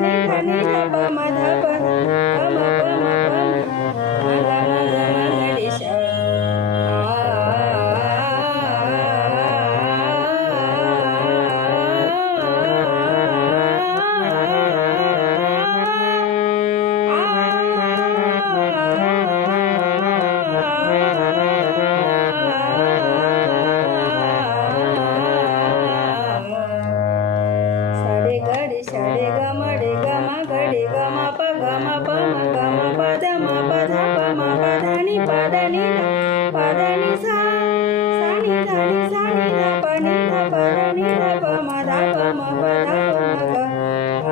नि ध नि ध प म ध प ध प म प म प म ग म ग म ग रि सा रे ग म रे ग म ग रे ग म प ग म प म ग म प ध म प ध प म प ध नि प ध नि ध प ध नि सा सा नि ध नि सा नि ध प नि ध प ध नि ध प म ध प म प ध प म ग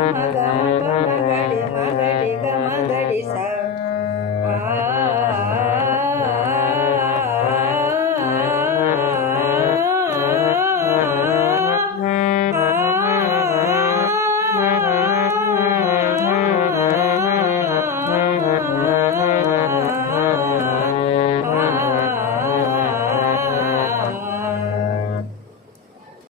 म ग म प